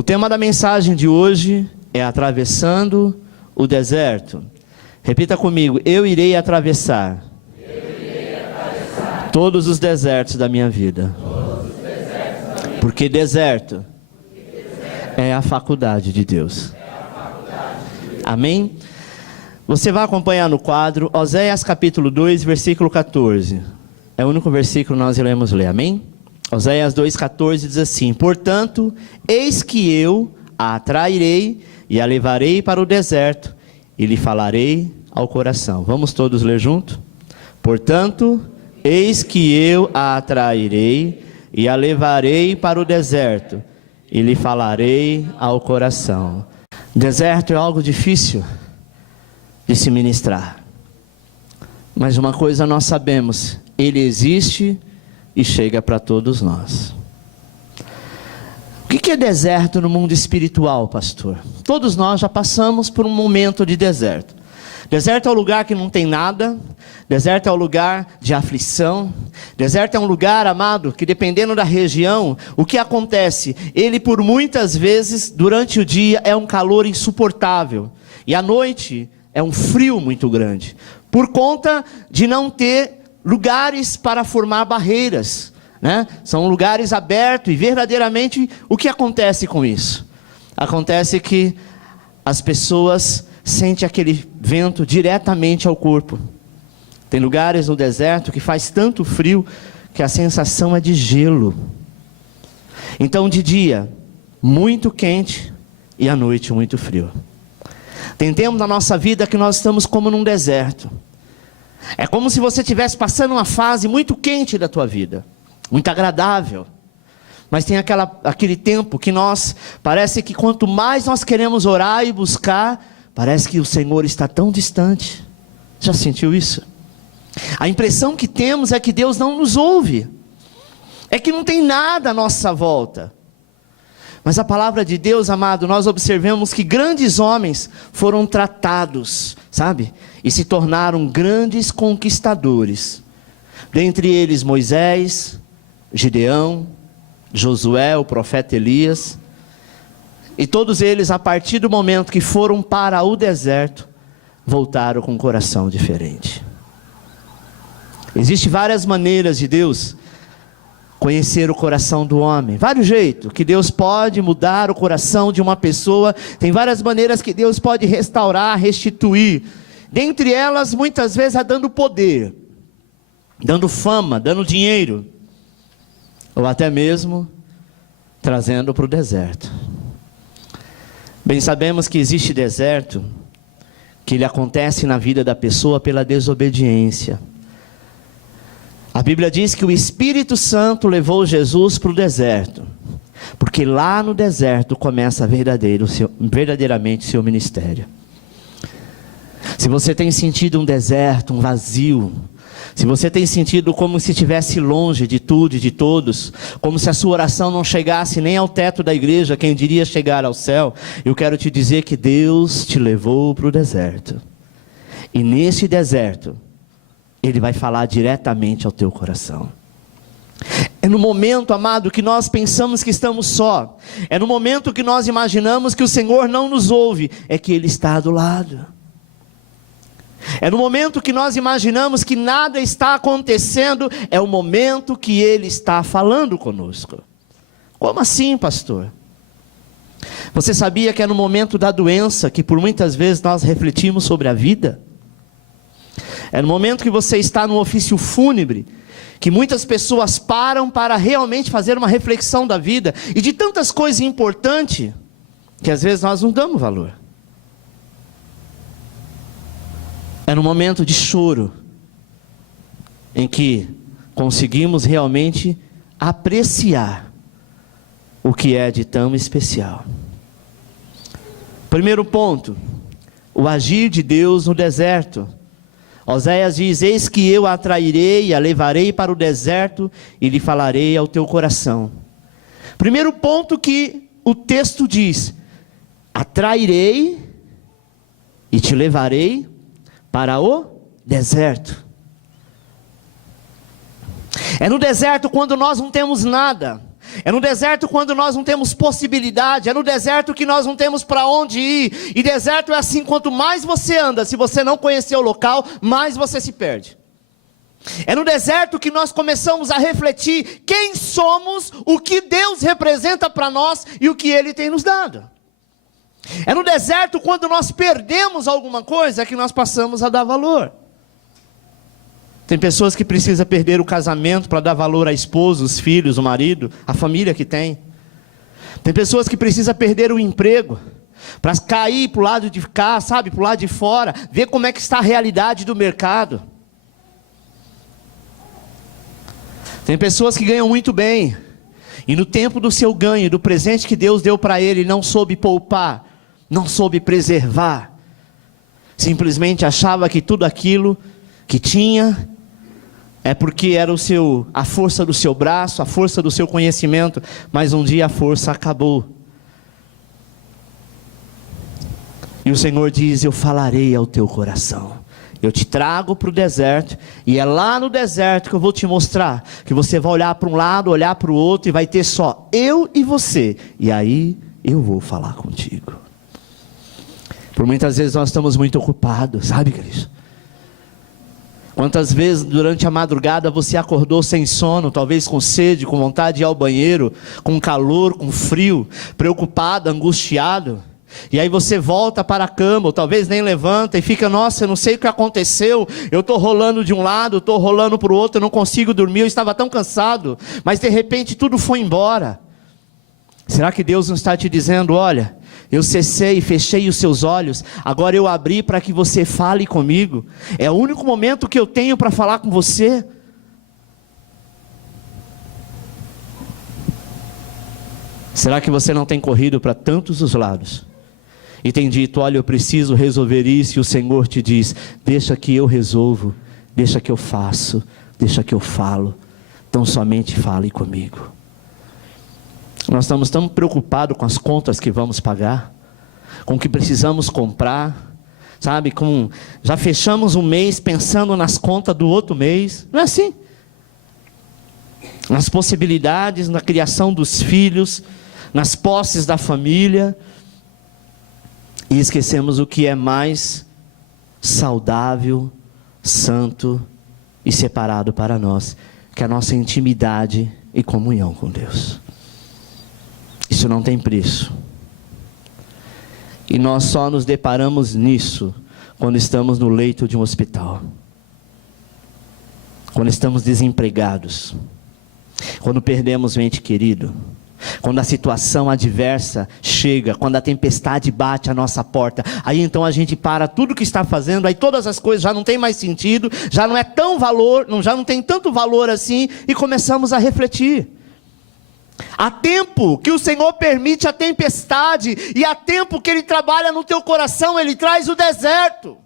O tema da mensagem de hoje é atravessando o deserto. Repita comigo: eu irei atravessar todos os desertos da minha vida. Porque deserto é a faculdade de Deus. Amém? Você vai acompanhar no quadro Oséias capítulo 2, versículo 14. É o único versículo que nós iremos ler, amém? Oséias 2,14 diz assim: portanto, eis que eu a atrairei e a levarei para o deserto e lhe falarei ao coração. Vamos todos ler junto? Portanto, eis que eu a atrairei e a levarei para o deserto e lhe falarei ao coração. Deserto é algo difícil de se ministrar. Mas uma coisa nós sabemos: ele existe e chega para todos nós. O que é deserto no mundo espiritual, pastor? Todos nós já passamos por um momento de deserto. Deserto é o lugar que não tem nada. Deserto é o lugar de aflição. Deserto é um lugar, amado, que dependendo da região, o que acontece? Ele por muitas vezes, durante o dia, é um calor insuportável. E à noite, é um frio muito grande. Por conta de não ter lugares para formar barreiras, né? São lugares abertos e verdadeiramente o que acontece com isso? Acontece que as pessoas sentem aquele vento diretamente ao corpo. Tem lugares no deserto que faz tanto frio que a sensação é de gelo. Então de dia muito quente e à noite muito frio. Tem tempo na nossa vida que nós estamos como num deserto. É como se você estivesse passando uma fase muito quente da tua vida, muito agradável. Mas tem aquele tempo que parece que quanto mais nós queremos orar e buscar, parece que o Senhor está tão distante. Já sentiu isso? A impressão que temos é que Deus não nos ouve. É que não tem nada à nossa volta. Mas a palavra de Deus, amado, nós observamos que grandes homens foram tratados, sabe? E se tornaram grandes conquistadores. Dentre eles Moisés, Gideão, Josué, o profeta Elias. E todos eles, a partir do momento que foram para o deserto, voltaram com um coração diferente. Existem várias maneiras de Deus conhecer o coração do homem, vários jeitos que Deus pode mudar o coração de uma pessoa. Tem várias maneiras que Deus pode restaurar, restituir. Dentre elas, muitas vezes é dando poder, dando fama, dando dinheiro, ou até mesmo trazendo para o deserto. Bem sabemos que existe deserto que ele acontece na vida da pessoa pela desobediência. A Bíblia diz que o Espírito Santo levou Jesus para o deserto, porque lá no deserto começa verdadeiramente seu ministério. Se você tem sentido um deserto, um vazio, se você tem sentido como se estivesse longe de tudo e de todos, como se a sua oração não chegasse nem ao teto da igreja, quem diria chegar ao céu, eu quero te dizer que Deus te levou para o deserto. E nesse deserto, Ele vai falar diretamente ao teu coração. É no momento, amado, que nós pensamos que estamos só. É no momento que nós imaginamos que o Senhor não nos ouve, é que Ele está do lado. É no momento que nós imaginamos que nada está acontecendo, é o momento que Ele está falando conosco. Como assim, pastor? Você sabia que é no momento da doença que por muitas vezes nós refletimos sobre a vida? É no momento que você está no ofício fúnebre, que muitas pessoas param para realmente fazer uma reflexão da vida, e de tantas coisas importantes, que às vezes nós não damos valor. É no momento de choro, em que conseguimos realmente apreciar o que é de tão especial. Primeiro ponto, o agir de Deus no deserto. Oséias diz: eis que eu a atrairei e a levarei para o deserto e lhe falarei ao teu coração. Primeiro ponto que o texto diz: atrairei e te levarei para o deserto. É no deserto quando nós não temos nada. É no deserto quando nós não temos possibilidade, é no deserto que nós não temos para onde ir. E deserto é assim, quanto mais você anda, se você não conhecer o local, mais você se perde. É no deserto que nós começamos a refletir quem somos, o que Deus representa para nós e o que Ele tem nos dado. É no deserto quando nós perdemos alguma coisa que nós passamos a dar valor. Tem pessoas que precisam perder o casamento para dar valor à esposa, os filhos, o marido, a família que tem. Tem pessoas que precisam perder o emprego para cair para o lado de cá, sabe, para o lado de fora, ver como é que está a realidade do mercado. Tem pessoas que ganham muito bem e no tempo do seu ganho, do presente que Deus deu para ele, não soube poupar, não soube preservar. Simplesmente achava que tudo aquilo que tinha é porque era a força do seu braço, a força do seu conhecimento, mas um dia a força acabou. E o Senhor diz: eu falarei ao teu coração. Eu te trago para o deserto, e é lá no deserto que eu vou te mostrar, que você vai olhar para um lado, olhar para o outro, e vai ter só eu e você, e aí eu vou falar contigo. Por muitas vezes nós estamos muito ocupados, sabe, Cristo? Quantas vezes durante a madrugada você acordou sem sono, talvez com sede, com vontade de ir ao banheiro, com calor, com frio, preocupado, angustiado, e aí você volta para a cama, ou talvez nem levanta e fica: nossa, eu não sei o que aconteceu, eu estou rolando de um lado, estou rolando para o outro, eu não consigo dormir, eu estava tão cansado, mas de repente tudo foi embora. Será que Deus não está te dizendo: olha, eu cessei e fechei os seus olhos, agora eu abri para que você fale comigo, é o único momento que eu tenho para falar com você? Será que você não tem corrido para tantos os lados e tem dito: olha, eu preciso resolver isso, e o Senhor te diz: deixa que eu resolvo, deixa que eu faço, deixa que eu falo, então somente fale comigo. Nós estamos tão preocupados com as contas que vamos pagar, com o que precisamos comprar, sabe, já fechamos um mês pensando nas contas do outro mês. Não é assim? Nas possibilidades, na criação dos filhos, nas posses da família, e esquecemos o que é mais saudável, santo e separado para nós, que é a nossa intimidade e comunhão com Deus. Isso não tem preço. E nós só nos deparamos nisso quando estamos no leito de um hospital, quando estamos desempregados, quando perdemos um ente querido, quando a situação adversa chega, quando a tempestade bate à nossa porta. Aí então a gente para tudo que está fazendo, aí todas as coisas já não tem mais sentido, já não é tão valor, já não tem tanto valor assim, e começamos a refletir. Há tempo que o Senhor permite a tempestade, e há tempo que Ele trabalha no teu coração, Ele traz o deserto.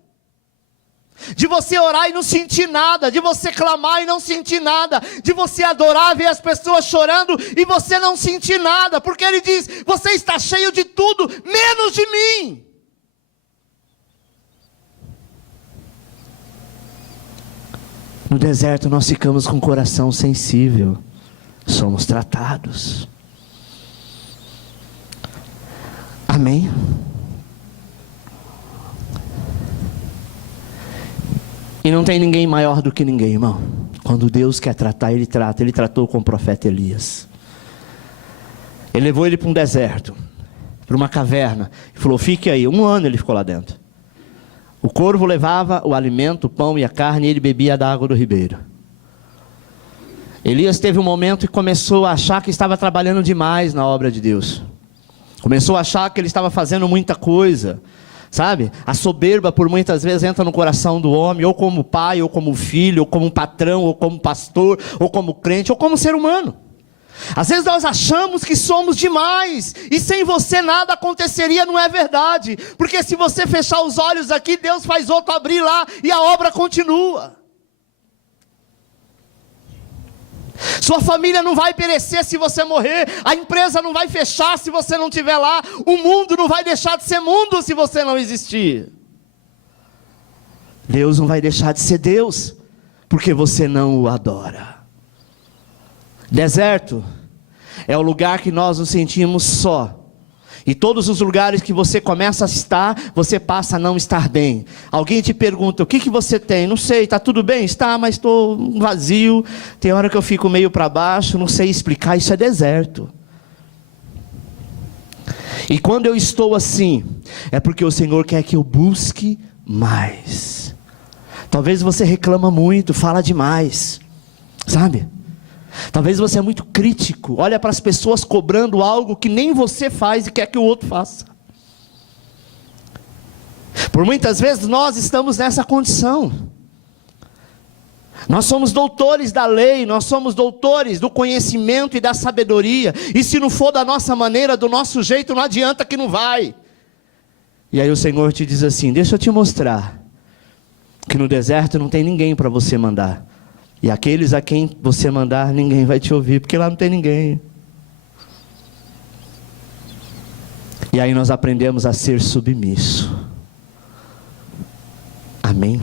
De você orar e não sentir nada, de você clamar e não sentir nada, de você adorar, ver as pessoas chorando e você não sentir nada, porque Ele diz: você está cheio de tudo, menos de mim. No deserto nós ficamos com o coração sensível, somos tratados. Amém? E não tem ninguém maior do que ninguém, irmão. Quando Deus quer tratar, Ele trata. Ele tratou com o profeta Elias. Ele levou ele para um deserto, para uma caverna, e falou: fique aí. 1 ano ele ficou lá dentro. O corvo levava o alimento, o pão e a carne, e ele bebia da água do ribeiro. Elias teve um momento e começou a achar que estava trabalhando demais na obra de Deus. Começou a achar que ele estava fazendo muita coisa. Sabe, a soberba por muitas vezes entra no coração do homem, ou como pai, ou como filho, ou como patrão, ou como pastor, ou como crente, ou como ser humano. Às vezes nós achamos que somos demais, e sem você nada aconteceria, não é verdade? Porque se você fechar os olhos aqui, Deus faz outro abrir lá, e a obra continua. Sua família não vai perecer se você morrer, a empresa não vai fechar se você não estiver lá, o mundo não vai deixar de ser mundo se você não existir. Deus não vai deixar de ser Deus, porque você não o adora. Deserto é o lugar que nós nos sentimos só. E todos os lugares que você começa a estar, você passa a não estar bem. Alguém te pergunta, o que você tem? Não sei, está tudo bem? Está, mas estou vazio. Tem hora que eu fico meio para baixo, não sei explicar, isso é deserto. E quando eu estou assim, é porque o Senhor quer que eu busque mais. Talvez você reclama muito, fala demais, sabe? Talvez você é muito crítico, olha para as pessoas cobrando algo que nem você faz e quer que o outro faça. Por muitas vezes nós estamos nessa condição. Nós somos doutores da lei, nós somos doutores do conhecimento e da sabedoria, e se não for da nossa maneira, do nosso jeito, não adianta que não vai. E aí o Senhor te diz assim, deixa eu te mostrar, que no deserto não tem ninguém para você mandar. E aqueles a quem você mandar, ninguém vai te ouvir, porque lá não tem ninguém. E aí nós aprendemos a ser submisso. Amém?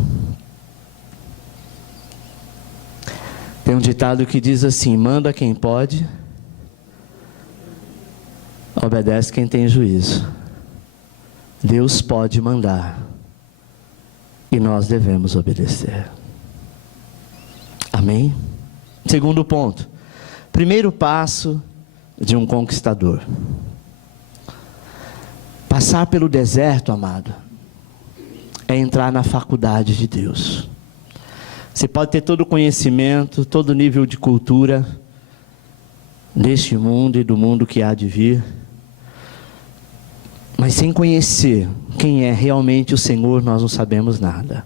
Tem um ditado que diz assim, manda quem pode, obedece quem tem juízo. Deus pode mandar, e nós devemos obedecer. Amém? Segundo ponto, primeiro passo de um conquistador. Passar pelo deserto, amado, é entrar na faculdade de Deus. Você pode ter todo o conhecimento, todo o nível de cultura deste mundo e do mundo que há de vir, mas sem conhecer quem é realmente o Senhor, nós não sabemos nada.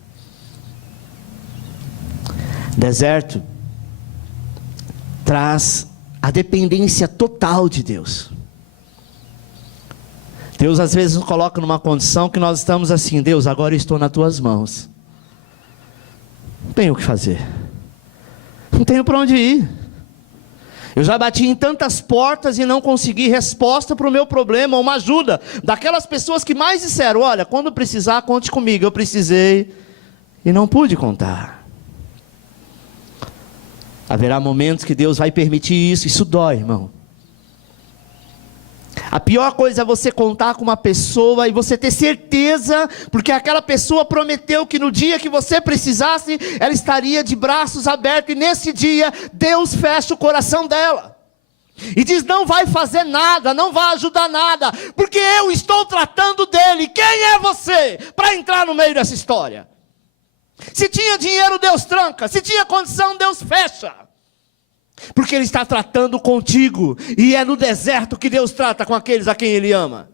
Deserto traz a dependência total de Deus. Deus às vezes nos coloca numa condição que nós estamos assim, Deus, agora eu estou nas tuas mãos. Não tenho o que fazer. Não tenho para onde ir. Eu já bati em tantas portas e não consegui resposta para o meu problema, uma ajuda. Daquelas pessoas que mais disseram, olha, quando precisar, conte comigo. Eu precisei e não pude contar. Haverá momentos que Deus vai permitir isso dói, irmão. A pior coisa é você contar com uma pessoa e você ter certeza, porque aquela pessoa prometeu que no dia que você precisasse, ela estaria de braços abertos, e nesse dia, Deus fecha o coração dela. E diz, não vai fazer nada, não vai ajudar nada, porque eu estou tratando dele. Quem é você para entrar no meio dessa história? Se tinha dinheiro, Deus tranca. Se tinha condição, Deus fecha. Porque Ele está tratando contigo. E é no deserto que Deus trata com aqueles a quem Ele ama.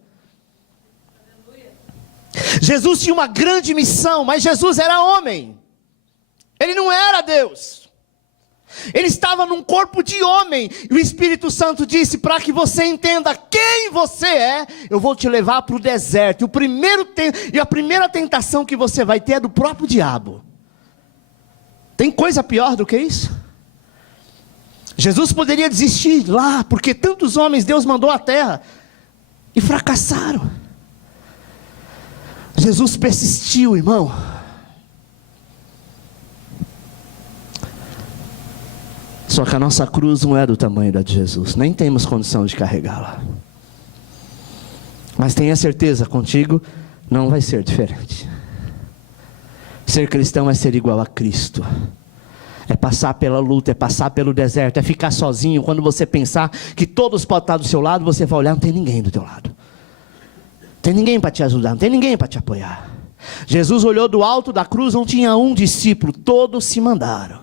Jesus tinha uma grande missão, mas Jesus era homem. Ele não era Deus. Ele estava num corpo de homem. E o Espírito Santo disse, para que você entenda quem você é, eu vou te levar para o deserto. E a primeira tentação que você vai ter é do próprio diabo. Tem coisa pior do que isso? Jesus poderia desistir lá, porque tantos homens Deus mandou à terra, e fracassaram. Jesus persistiu, irmão. Só que a nossa cruz não é do tamanho da de Jesus, nem temos condição de carregá-la. Mas tenha certeza, contigo não vai ser diferente. Ser cristão é ser igual a Cristo. É passar pela luta, é passar pelo deserto, é ficar sozinho. Quando você pensar que todos podem estar do seu lado, você vai olhar, não tem ninguém do teu lado. Não tem ninguém para te ajudar, não tem ninguém para te apoiar. Jesus olhou do alto da cruz, não tinha um discípulo, todos se mandaram.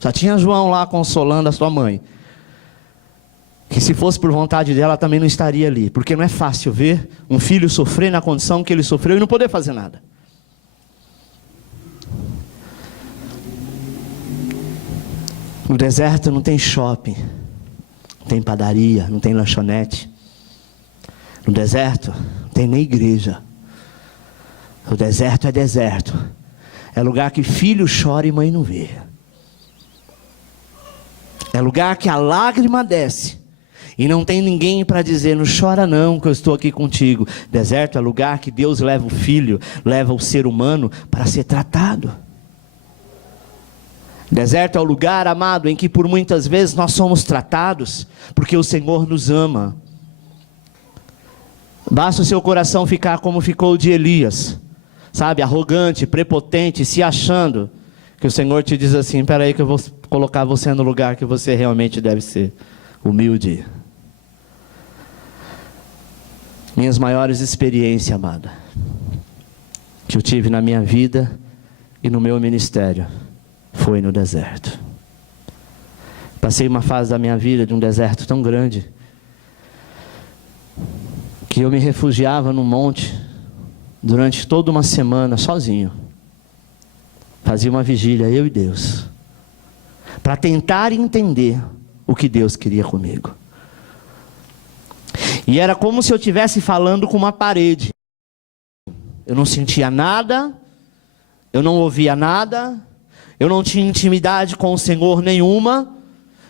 Só tinha João lá consolando a sua mãe. Que se fosse por vontade dela, também não estaria ali. Porque não é fácil ver um filho sofrer na condição que ele sofreu e não poder fazer nada. No deserto não tem shopping, não tem padaria, não tem lanchonete. No deserto não tem nem igreja. O deserto é deserto. É lugar que filho chora e mãe não vê. É lugar que a lágrima desce e não tem ninguém para dizer, não chora não, que eu estou aqui contigo. Deserto é lugar que Deus leva o filho, leva o ser humano para ser tratado. Deserto é o lugar, amado, em que por muitas vezes nós somos tratados, porque o Senhor nos ama. Basta o seu coração ficar como ficou o de Elias, sabe, arrogante, prepotente, se achando, que o Senhor te diz assim: espera aí que eu vou colocar você no lugar que você realmente deve ser, humilde. Minhas maiores experiências, amada, que eu tive na minha vida e no meu ministério, foi no deserto. Passei uma fase da minha vida de um deserto tão grande, que eu me refugiava num monte, durante toda uma semana, sozinho. Fazia uma vigília, eu e Deus, para tentar entender o que Deus queria comigo. E era como se eu estivesse falando com uma parede. Eu não sentia nada, eu não ouvia nada, eu não tinha intimidade com o Senhor nenhuma,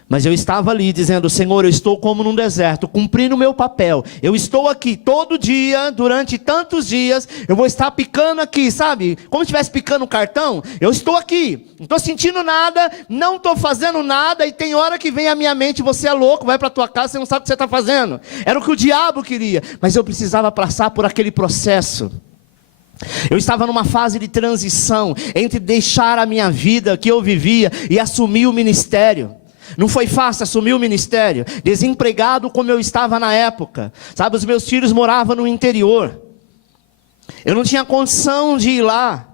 mas eu estava ali dizendo: Senhor, eu estou como num deserto, cumprindo o meu papel. Eu estou aqui todo dia, durante tantos dias, eu vou estar picando aqui, sabe? Como se estivesse picando um cartão. Eu estou aqui, não estou sentindo nada, não estou fazendo nada, e tem hora que vem à minha mente: você é louco, vai para a tua casa, você não sabe o que você está fazendo. Era o que o diabo queria, mas eu precisava passar por aquele processo. Eu estava numa fase de transição, entre deixar a minha vida que eu vivia e assumir o ministério. Não foi fácil assumir o ministério, desempregado como eu estava na época, sabe, os meus filhos moravam no interior, eu não tinha condição de ir lá.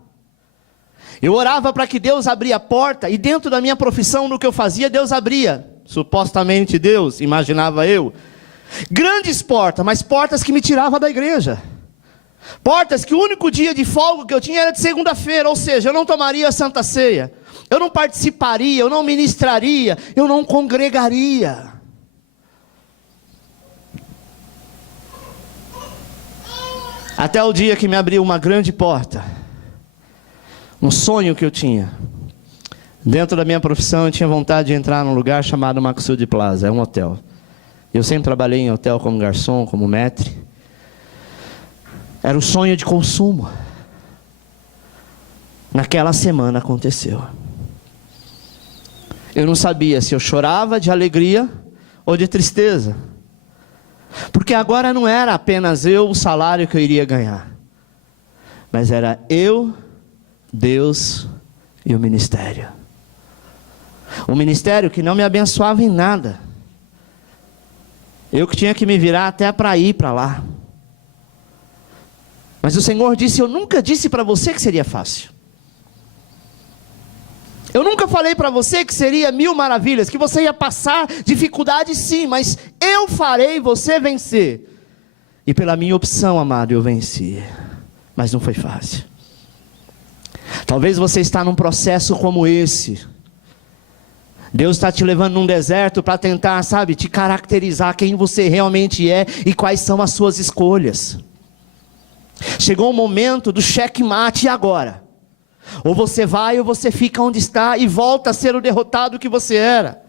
Eu orava para que Deus abria a porta, e dentro da minha profissão, no que eu fazia, Deus abria, supostamente Deus, imaginava eu, grandes portas, mas portas que me tiravam da igreja, portas que o único dia de folga que eu tinha era de segunda-feira, ou seja, eu não tomaria a Santa Ceia, eu não participaria, eu não ministraria, eu não congregaria. Até o dia que me abriu uma grande porta, um sonho que eu tinha. Dentro da minha profissão eu tinha vontade de entrar num lugar chamado Maxud Plaza, é um hotel. Eu sempre trabalhei em hotel como garçom, como maître. Era um sonho de consumo. Naquela semana aconteceu. Eu não sabia se eu chorava de alegria ou de tristeza, porque agora não era apenas eu o salário que eu iria ganhar, mas era eu, Deus e o ministério. Um ministério que não me abençoava em nada, eu que tinha que me virar até para ir para lá. Mas o Senhor disse: eu nunca disse para você que seria fácil. Eu nunca falei para você que seria mil maravilhas, que você ia passar dificuldade, sim, mas eu farei você vencer. E pela minha opção, amado, eu venci. Mas não foi fácil. Talvez você está num processo como esse. Deus está te levando num deserto para tentar, sabe, te caracterizar quem você realmente é e quais são as suas escolhas. Chegou o momento do checkmate, e agora? Ou você vai ou você fica onde está e volta a ser o derrotado que você era.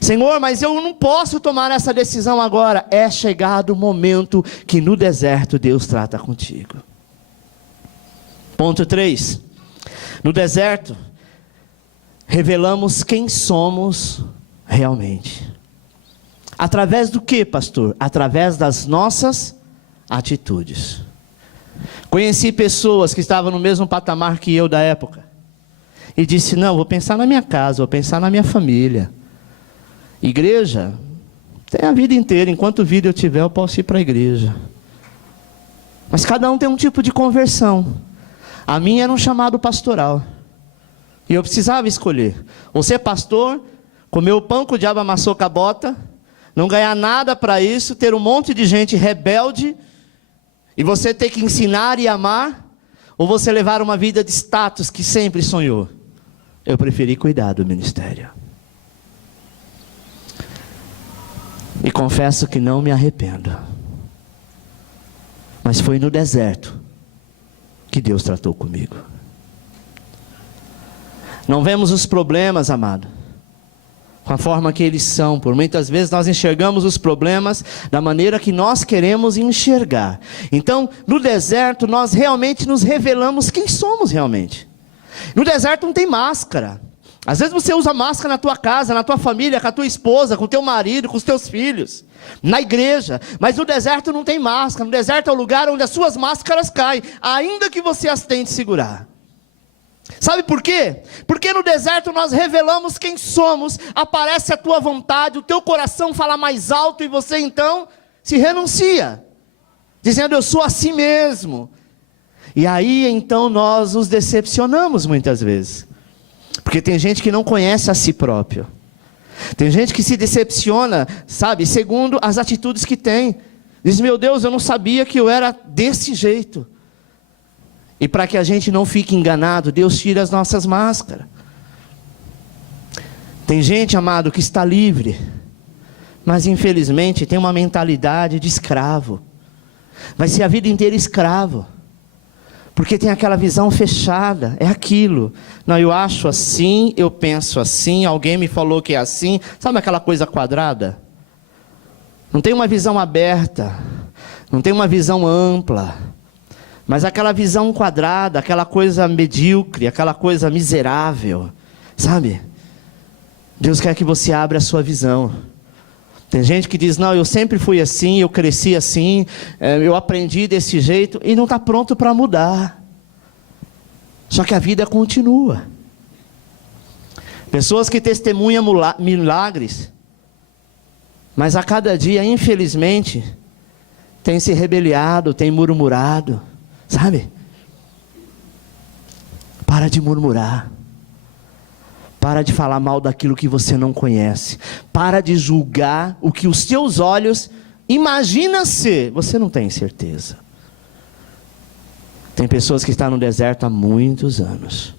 Senhor, mas eu não posso tomar essa decisão agora. É chegado o momento que no deserto Deus trata contigo. Ponto 3. No deserto, revelamos quem somos realmente. Através do que, pastor? Através das nossas atitudes. Conheci pessoas que estavam no mesmo patamar que eu da época, e disse: não, vou pensar na minha casa, vou pensar na minha família. Igreja, tem a vida inteira, enquanto vida eu tiver, eu posso ir para a igreja. Mas cada um tem um tipo de conversão. A minha era um chamado pastoral, e eu precisava escolher: ou ser pastor, comer o pão que o diabo amassou com a bota, não ganhar nada para isso, ter um monte de gente rebelde, e você ter que ensinar e amar, ou você levar uma vida de status que sempre sonhou. Eu preferi cuidar do ministério. E confesso que não me arrependo. Mas foi no deserto que Deus tratou comigo. Não vemos os problemas, amado, com a forma que eles são. Por muitas vezes nós enxergamos os problemas da maneira que nós queremos enxergar. Então, no deserto, nós realmente nos revelamos quem somos realmente. No deserto não tem máscara. Às vezes você usa máscara na tua casa, na tua família, com a tua esposa, com o teu marido, com os teus filhos, na igreja. Mas no deserto não tem máscara. No deserto é o lugar onde as suas máscaras caem, ainda que você as tente segurar. Sabe por quê? Porque no deserto nós revelamos quem somos, aparece a tua vontade, o teu coração fala mais alto e você então se renuncia, dizendo eu sou assim mesmo. E aí então nós nos decepcionamos muitas vezes. Porque tem gente que não conhece a si próprio. Tem gente que se decepciona, sabe, segundo as atitudes que tem. Diz, meu Deus, eu não sabia que eu era desse jeito. E para que a gente não fique enganado, Deus tira as nossas máscaras. Tem gente, amado, que está livre, mas infelizmente tem uma mentalidade de escravo. Vai ser a vida inteira escravo. Porque tem aquela visão fechada, é aquilo. Não, eu acho assim, eu penso assim, alguém me falou que é assim. Sabe aquela coisa quadrada? Não tem uma visão aberta, não tem uma visão ampla. Mas aquela visão quadrada, aquela coisa medíocre, aquela coisa miserável. Sabe? Deus quer que você abra a sua visão. Tem gente que diz, não, eu sempre fui assim, eu cresci assim, eu aprendi desse jeito, e não está pronto para mudar. Só que a vida continua. Pessoas que testemunham milagres, mas a cada dia, infelizmente, tem se rebeliado, tem murmurado, sabe? Para de murmurar. Para de falar mal daquilo que você não conhece. Para de julgar o que os teus olhos imaginam ser. Você não tem certeza. Tem pessoas que estão no deserto há muitos anos.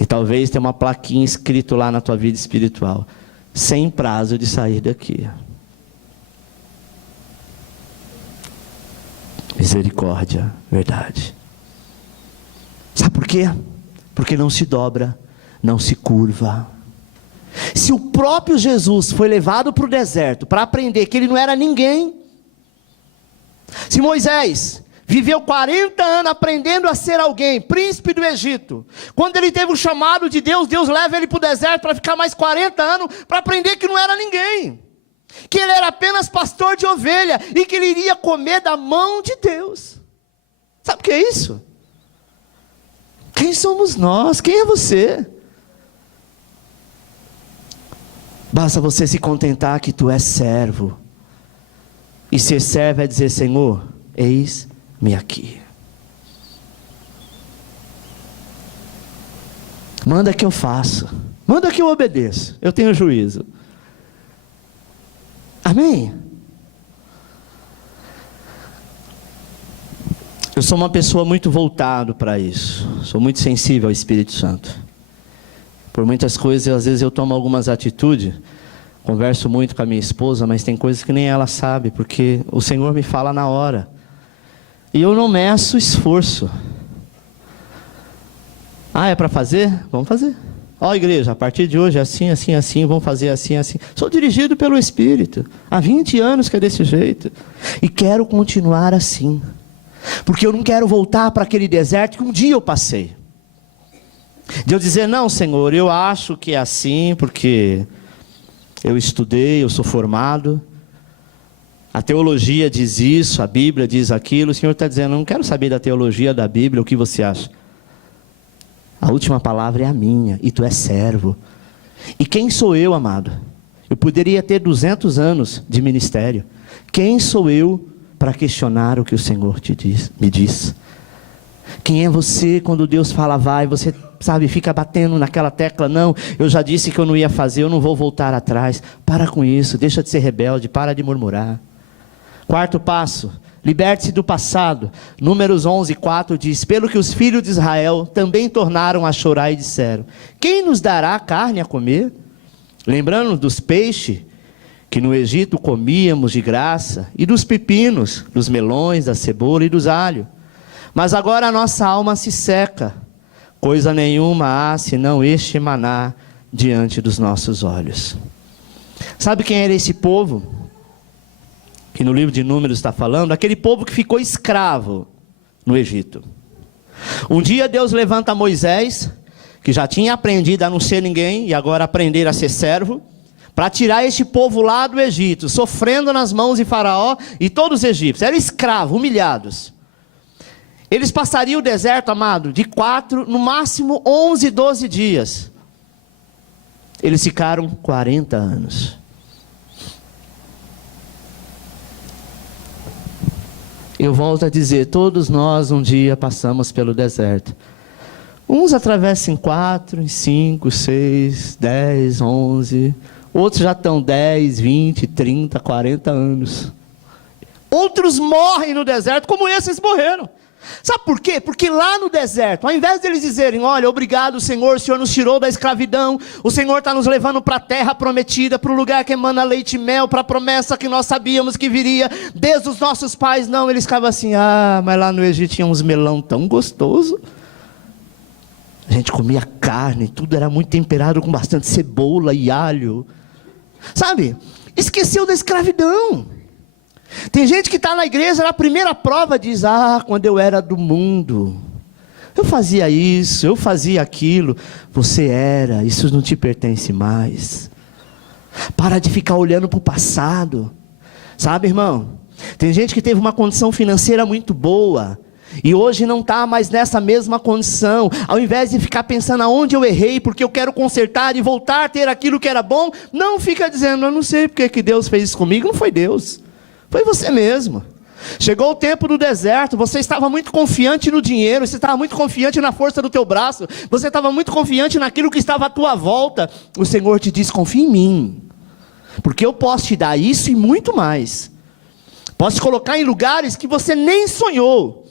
E talvez tenha uma plaquinha escrito lá na tua vida espiritual. Sem prazo de sair daqui. Misericórdia, verdade. Sabe por quê? Porque não se dobra, não se curva. Se o próprio Jesus foi levado para o deserto para aprender que ele não era ninguém. Se Moisés viveu 40 anos aprendendo a ser alguém, príncipe do Egito. Quando ele teve o chamado de Deus, Deus leva ele para o deserto para ficar mais 40 anos para aprender que não era ninguém. Que ele era apenas pastor de ovelha e que ele iria comer da mão de Deus. Sabe o que é isso? Quem somos nós? Quem é você? Basta você se contentar que tu és servo. E ser servo é dizer, Senhor, eis-me aqui. Manda que eu faça. Manda que eu obedeça. Eu tenho juízo. Amém? Eu sou uma pessoa muito voltado para isso. Sou muito sensível ao Espírito Santo. Por muitas coisas, às vezes eu tomo algumas atitudes. Converso muito com a minha esposa, mas tem coisas que nem ela sabe, porque o Senhor me fala na hora. E eu não meço esforço. Ah, é para fazer? Vamos fazer. Ó, igreja, a partir de hoje é assim, assim, assim, vamos fazer assim, assim. Sou dirigido pelo Espírito. Há 20 anos que é desse jeito. E quero continuar assim. Porque eu não quero voltar para aquele deserto que um dia eu passei. De eu dizer, não, Senhor, eu acho que é assim, porque eu estudei, eu sou formado. A teologia diz isso, a Bíblia diz aquilo. O Senhor está dizendo, não quero saber da teologia da Bíblia, o que você acha. A última palavra é a minha, e tu és servo. E quem sou eu, amado? Eu poderia ter 200 anos de ministério. Quem sou eu para questionar o que o Senhor me diz? Quem é você quando Deus fala vai, você sabe, fica batendo naquela tecla, não, eu já disse que eu não ia fazer, eu não vou voltar atrás. Para com isso, deixa de ser rebelde, para de murmurar. Quarto passo, liberte-se do passado. Números 11:4 diz, pelo que os filhos de Israel também tornaram a chorar e disseram, quem nos dará carne a comer? Lembrando dos peixes que no Egito comíamos de graça, e dos pepinos, dos melões, da cebola e dos alhos. Mas agora a nossa alma se seca, coisa nenhuma há senão este maná diante dos nossos olhos. Sabe quem era esse povo? Que no livro de Números está falando, aquele povo que ficou escravo no Egito. Um dia Deus levanta Moisés, que já tinha aprendido a não ser ninguém e agora aprender a ser servo, para tirar este povo lá do Egito, sofrendo nas mãos de Faraó e todos os egípcios. Eram escravos, humilhados. Eles passariam o deserto, amado, de 4, no máximo 11, 12 dias. Eles ficaram 40 anos. Eu volto a dizer, todos nós um dia passamos pelo deserto. Uns atravessam em 4, em 5, 6, 10, 11. Outros já estão 10, 20, 30, 40 anos. Outros morrem no deserto, como esses morreram. Sabe por quê? Porque lá no deserto, ao invés deles dizerem, olha, obrigado Senhor, o Senhor nos tirou da escravidão, o Senhor está nos levando para a terra prometida, para o lugar que emana leite e mel, para a promessa que nós sabíamos que viria desde os nossos pais. Não, eles ficavam assim, mas lá no Egito tinha uns melão tão gostoso. A gente comia carne, tudo era muito temperado com bastante cebola e alho. Sabe? Esqueceu da escravidão. Tem gente que está na igreja, na primeira prova diz, quando eu era do mundo, eu fazia isso, eu fazia aquilo. Você era, isso não te pertence mais. Para de ficar olhando para o passado. Sabe, irmão? Tem gente que teve uma condição financeira muito boa e hoje não está mais nessa mesma condição. Ao invés de ficar pensando aonde eu errei, porque eu quero consertar e voltar a ter aquilo que era bom, não fica dizendo, eu não sei porque que Deus fez isso comigo. Não foi Deus, foi você mesmo. Chegou o tempo do deserto, você estava muito confiante no dinheiro, você estava muito confiante na força do teu braço, você estava muito confiante naquilo que estava à tua volta. O Senhor te diz, confia em mim, porque eu posso te dar isso e muito mais. Posso te colocar em lugares que você nem sonhou.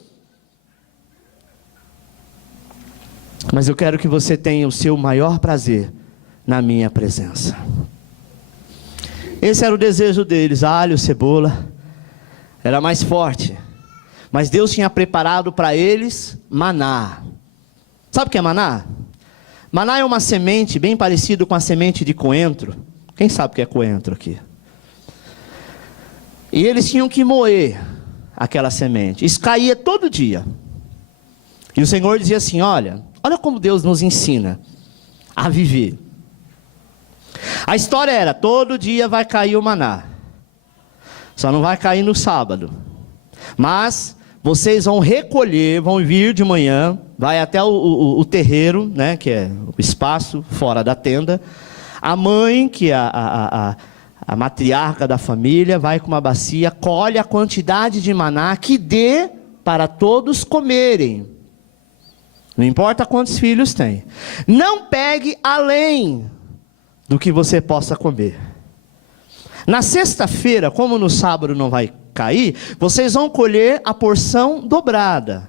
Mas eu quero que você tenha o seu maior prazer na minha presença. Esse era o desejo deles, alho, cebola, era mais forte. Mas Deus tinha preparado para eles maná. Sabe o que é maná? Maná é uma semente bem parecida com a semente de coentro. Quem sabe o que é coentro aqui? E eles tinham que moer aquela semente. Isso caía todo dia. E o Senhor dizia assim, olha como Deus nos ensina a viver. A história era, todo dia vai cair o maná. Só não vai cair no sábado. Mas vocês vão recolher, vão vir de manhã, vai até o terreiro, né, que é o espaço fora da tenda. A mãe, que é a matriarca da família, vai com uma bacia, colhe a quantidade de maná que dê para todos comerem. Não importa quantos filhos tem. Não pegue além do que você possa comer. Na sexta-feira, como no sábado não vai cair, vocês vão colher a porção dobrada.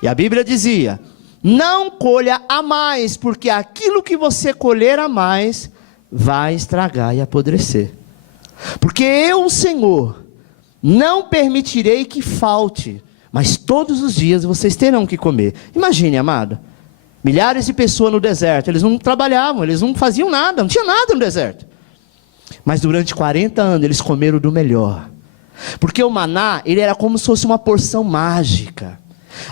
E a Bíblia dizia, não colha a mais, porque aquilo que você colher a mais, vai estragar e apodrecer. Porque eu, o Senhor, não permitirei que falte, mas todos os dias vocês terão que comer. Imagine, amado, milhares de pessoas no deserto, eles não trabalhavam, eles não faziam nada, não tinha nada no deserto. Mas durante 40 anos eles comeram do melhor. Porque o maná, ele era como se fosse uma porção mágica.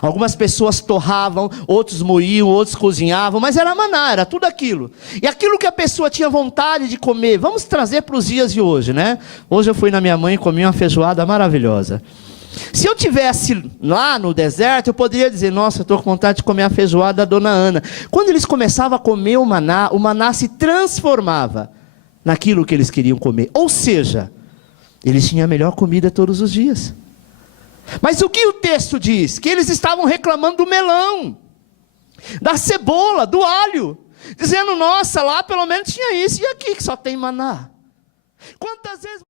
Algumas pessoas torravam, outros moíam, outros cozinhavam, mas era maná, era tudo aquilo. E aquilo que a pessoa tinha vontade de comer, vamos trazer para os dias de hoje, né? Hoje eu fui na minha mãe e comi uma feijoada maravilhosa. Se eu tivesse lá no deserto, eu poderia dizer, nossa, eu estou com vontade de comer a feijoada da Dona Ana. Quando eles começavam a comer o maná se transformava naquilo que eles queriam comer. Ou seja, eles tinham a melhor comida todos os dias. Mas o que o texto diz? Que eles estavam reclamando do melão, da cebola, do alho. Dizendo, nossa, lá pelo menos tinha isso. E aqui que só tem maná? Quantas vezes...